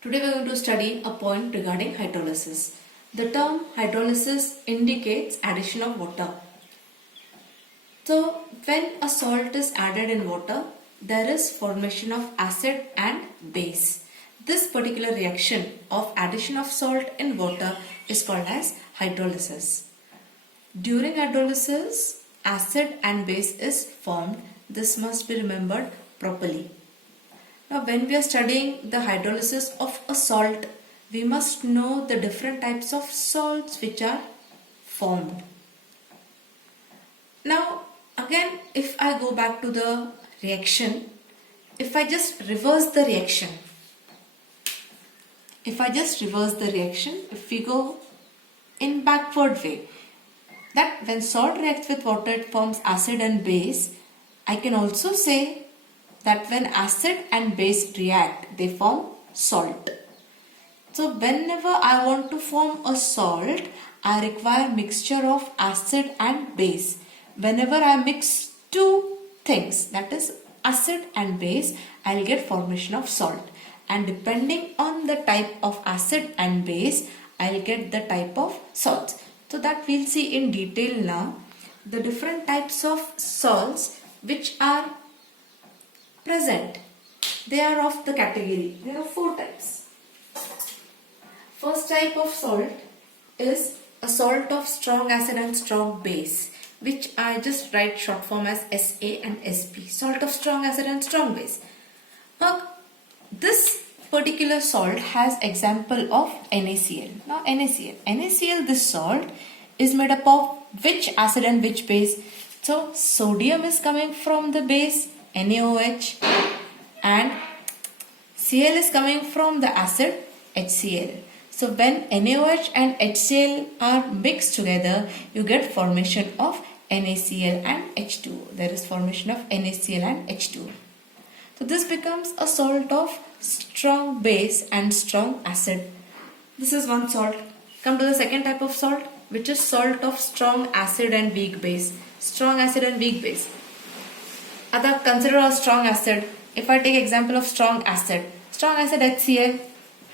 Today we are going to study a point regarding hydrolysis. The term hydrolysis indicates addition of water. So when a salt is added in water, there is formation of acid and base. This particular reaction of addition of salt in water is called as hydrolysis. During hydrolysis, acid and base is formed. This must be remembered properly. Now when we are studying the hydrolysis of a salt, we must know the different types of salts which are formed. Now again, if I go back to the reaction, if I just reverse the reaction, if we go in backward way, that when salt reacts with water it forms acid and base, I can also say that when acid and base react, they form salt. So whenever I want to form a salt, I require mixture of acid and base. Whenever I mix two things, that is acid and base, I'll get formation of salt. And depending on the type of acid and base, I'll get the type of salts. So that we'll see in detail now. The different types of salts which are present, they are of the category. There are four types. First type of salt is a salt of strong acid and strong base, which I just write short form as SA and SP. Salt of strong acid and strong base. Now this particular salt has example of NaCl. Now NaCl, this salt is made up of which acid and which base? So sodium is coming from the base NaOH and Cl is coming from the acid HCl. So when NaOH and HCl are mixed together, you get formation of NaCl and H2O. There is formation of NaCl and H2O. So this becomes a salt of strong base and strong acid. This is one salt. Come to the second type of salt, which is salt of strong acid and weak base. Strong acid and weak base. Other consider a strong acid. If I take example of strong acid HCl,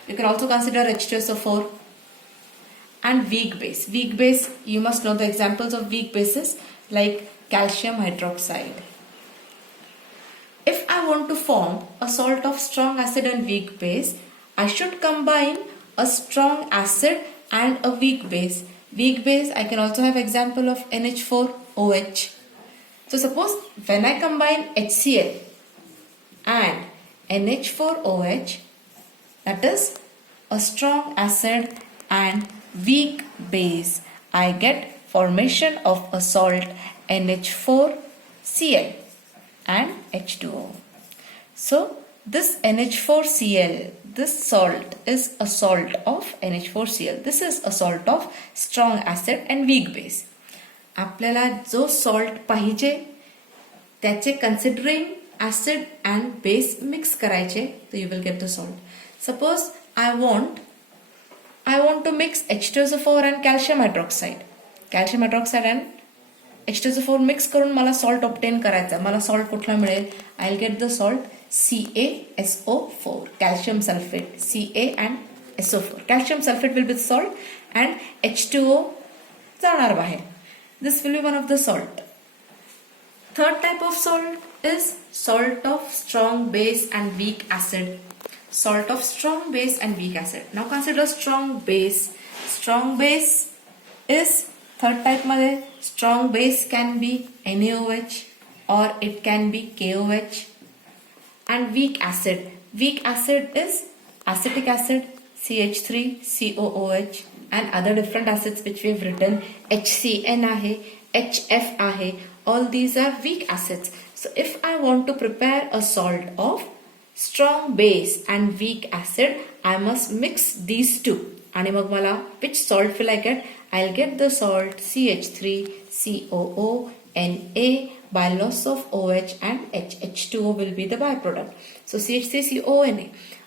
you can also consider H2SO4. And weak base. Weak base, you must know the examples of weak bases like calcium hydroxide. If I want to form a salt of strong acid and weak base, I should combine a strong acid and a weak base. Weak base, I can also have example of NH4OH. So suppose when I combine HCl and NH4OH, that is a strong acid and weak base, I get formation of a salt NH4Cl and H2O. So this NH4Cl, this salt is a salt of NH4Cl. This is a salt of strong acid and weak base. आपल्याला जो salt पाहिजे त्याचे considering acid and base mix करायचे, तर you will get the salt. Suppose I want to mix H2SO4 and calcium hydroxide and H2SO4 mix करून मला salt obtain करायचा. मला सॉल्ट कुठला मिळेल? I will get the salt CaSO4, calcium sulphate. Ca and SO4, calcium sulphate will be salt and H2O जाणार बाहेर. This will be one of the salt. Third type of salt is salt of strong base and weak acid. Salt of strong base and weak acid. Now consider strong base. Strong base is third type मध्ये. Strong base can be NaOH or it can be KOH. And weak acid. Weak acid is acetic acid, CH3, COOH. And other different acids which we have written, HCN आहे, HF आहे, all these are weak acids. So if I want to prepare a salt of strong base and weak acid, I must mix these two. आणि मग मला which salt will I get? I'll get the salt CH3COO Na by loss of OH and H2O will be the byproduct. So CH3CONA.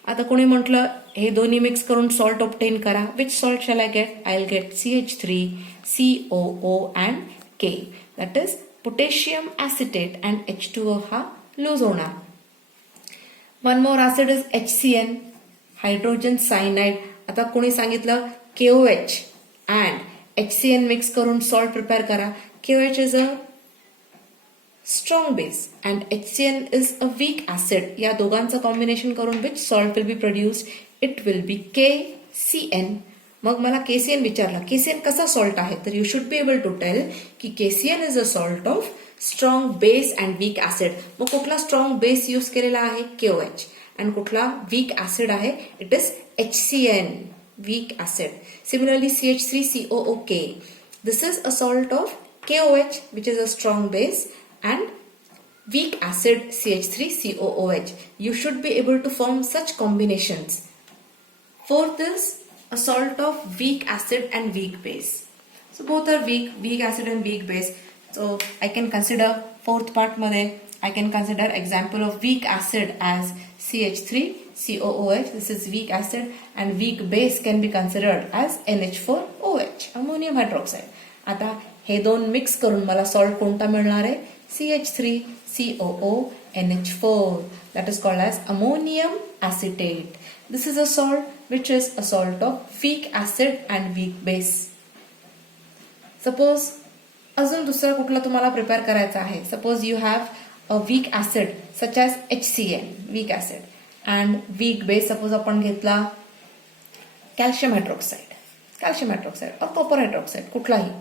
आता कोणी म्हटलं हे दोन्ही mix करून salt obtain करा. Which salt shall I get? I will gate CH3COO and K. That is potassium acetate and H2O हा loose होणार. One more acid is HCN. Hydrogen cyanide. आता कोणी सांगितलं KOH and HCN मिक्स करून salt prepare करा. KOH is a strong base and HCN is a weak acid. या दोघांचं combination करून which salt will be produced? It will be KCN. मग मला KCN विचारला, KCN कसा सॉल्ट आहे? तर you should be able to tell की KCN is a salt of strong base and weak acid. मग कुठला स्ट्रॉंग बेस यूज केलेला आहे? KOH. आणि कुठला वीक ऍसिड आहे? It is HCN, weak acid. Similarly, CH3COOK. This is a salt of KOH, which is a strong base, and weak acid CH3COOH. You should be able to form such combinations. Fourth is a salt of weak acid and weak base. So both are weak acid and weak base. So I can consider fourth part मध्ये I can consider example of weak acid as CH3COOH. This is weak acid, and weak base can be considered as NH4OH, ammonium hydroxide. आता हे दोन mix करून मला salt कोणता मिळणार आहे? CH3COONH4. That is called as ammonium acetate. This is a salt which is a salt of weak acid and weak base. Suppose अजून दुसरा कुठला तुम्हाला प्रिपेअर करायचा आहे. Suppose you have a weak acid such as HCN, weak acid, and weak base. Suppose आपण घेतला calcium hydroxide or copper hydroxide, कुठलाही.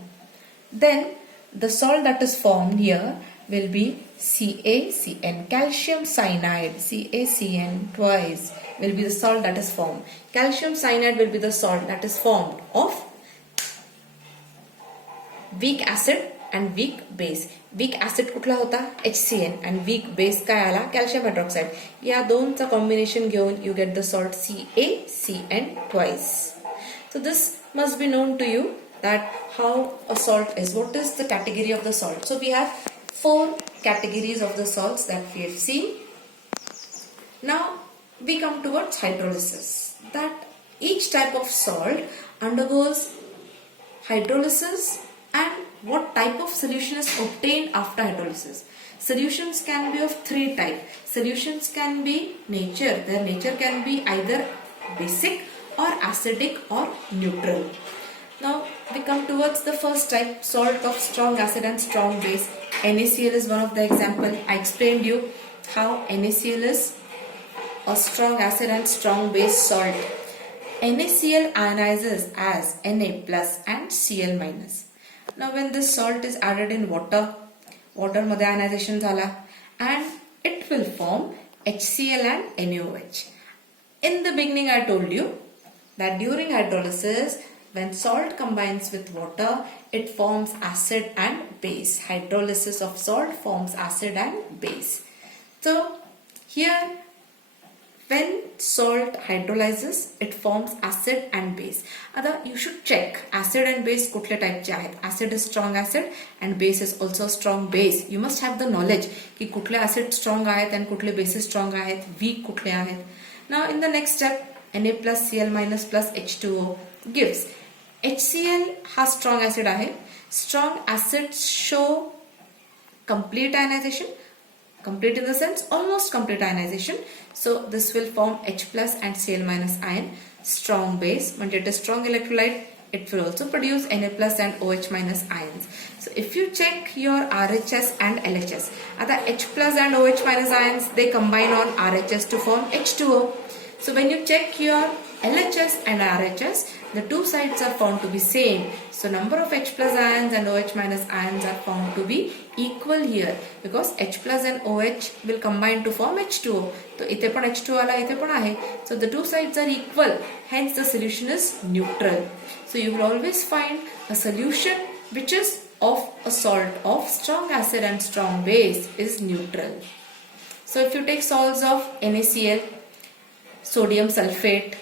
Then the salt that is formed here will be CaCN, calcium cyanide. CaCN twice will be the salt that is formed. Calcium cyanide will be the salt that is formed of weak acid and weak base. Weak acid कुठला होता? HCN. and weak base काय आला? calcium hydroxide. या दोनचा combination घेऊन you get the salt CaCN twice. So this must be known to you that how a salt is. What is the category of the salt? So we have 4 categories of the salts that we have seen. Now we come towards hydrolysis. That each type of salt undergoes hydrolysis, and what type of solution is obtained after hydrolysis. Solutions can be of 3 types. Solutions can be nature. Their nature can be either basic or acidic or neutral. Now we come towards the first type, salt of strong acid and strong base. NaCl is one of the example. I explained you how NaCl is a strong acid and strong base salt. NaCl ionizes as Na plus and Cl minus. Now when this salt is added in water मध्ये ionization झाला, and it will form HCl and NaOH. In the beginning I told you that during hydrolysis, when salt combines with water, it forms acid and base. Hydrolysis of salt forms acid and base. So here when salt hydrolyzes, it forms acid and base. आता you should check acid and base कुठल्या टाइपचे आहेत. Acid is strong acid and base is also strong base. You must have the knowledge की कुठले acid strong आहेत and कुठले bases strong आहेत, weak कुठले आहेत. Now in the next step, Na plus Cl minus plus H2O gives HCl हा strong acid आहे. Strong acids show complete ionization. Complete in the sense almost complete ionization. So this will form H plus and Cl minus ion. Strong base, म्हणजे it is strong electrolyte. It will also produce Na plus and OH minus ions. So if you check your RHS and LHS, आता H plus and OH minus ions, they combine on RHS to form H2O. So when you check your LHS and RHS, the two sides are found to be same. So number of H plus ions and OH minus ions are found to be equal here, because H plus and OH will combine to form H2O. So इथे पण H2O आला, इथे पण आहे. So the two sides are equal. Hence the solution is neutral. So you will always find a solution which is of a salt of strong acid and strong base is neutral. So if you take salts of NaCl, sodium sulfate,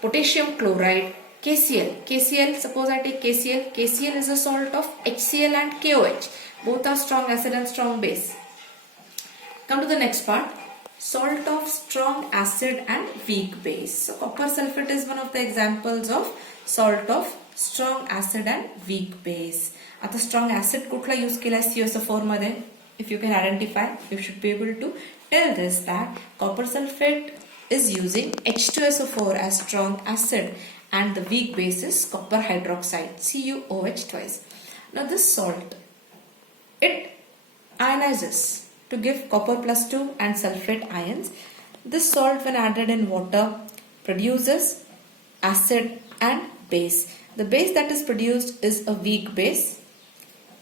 potassium chloride, KCl, suppose I take KCl is a salt of HCl and KOH. Both are strong acid and strong base. Come to the next part, salt of strong acid and weak base. So copper sulfate is one of the examples of salt of strong acid and weak base. आता strong acid कुठला use केला COSO4 मध्ये? If you can identify, you should be able to tell this that copper sulfate is using H2SO4 as strong acid and the weak base is copper hydroxide, CuOH twice. Now this salt, it ionizes to give copper plus 2 and sulfate ions. This salt when added in water produces acid and base. The base that is produced is a weak base.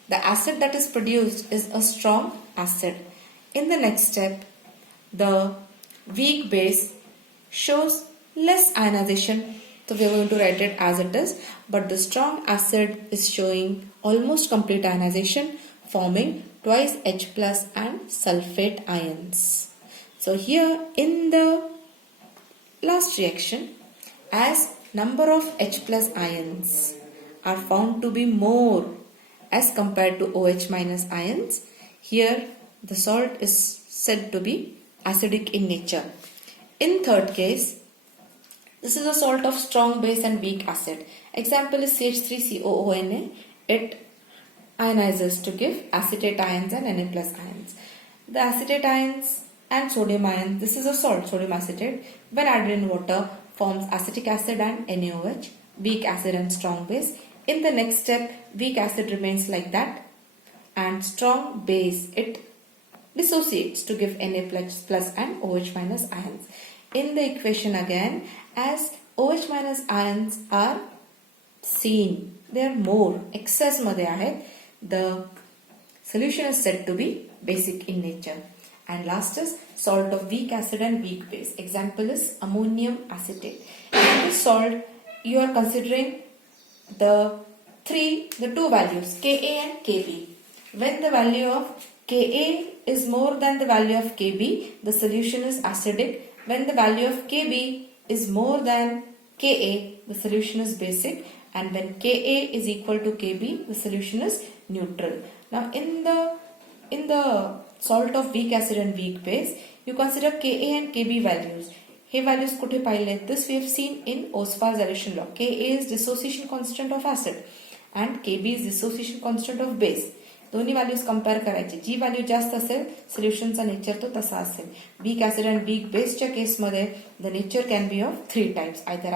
The acid that is produced is a strong acid. In the next step, the weak base shows less ionization, so we are going to write it as it is, but the strong acid is showing almost complete ionization, forming twice H plus and sulfate ions. So here in the last reaction, as number of H plus ions are found to be more as compared to OH minus ions, here the salt is said to be acidic in nature. In third case, this is a salt of strong base and weak acid. Example is CH3COONA. It ionizes to give acetate ions and Na plus ions. The acetate ions and sodium ions, this is a salt, sodium acetate, when added in water forms acetic acid and NaOH, weak acid and strong base. In the next step, weak acid remains like that and strong base, it dissociates to give Na plus and OH minus ions. In the equation again, as OH minus ions are seen, they are more, excess मध्ये आहेत, the solution is said to be basic in nature. And last is salt of weak acid and weak base. Example is ammonium acetate. In this salt, you are considering the two values Ka and Kb. When the value of Ka is more than the value of Kb, the solution is acidic. When the value of Kb is more than Ka, the solution is basic. And when Ka is equal to Kb, the solution is neutral. Now in the salt of weak acid and weak base, you consider Ka and Kb values. Hey values कुठे पाहिले? This we have seen in Osfar's addition law. Ka is dissociation constant of acid and Kb is dissociation constant of base. दोन्ही values compare करायचे. जी value जास्त असेल सोल्युशनचा nature तो तसा असेल. Weak acid and weak बेसच्या केसमध्ये the nature can be of 3 types, either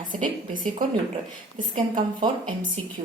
acidic, basic और neutral. This can come for MCQ.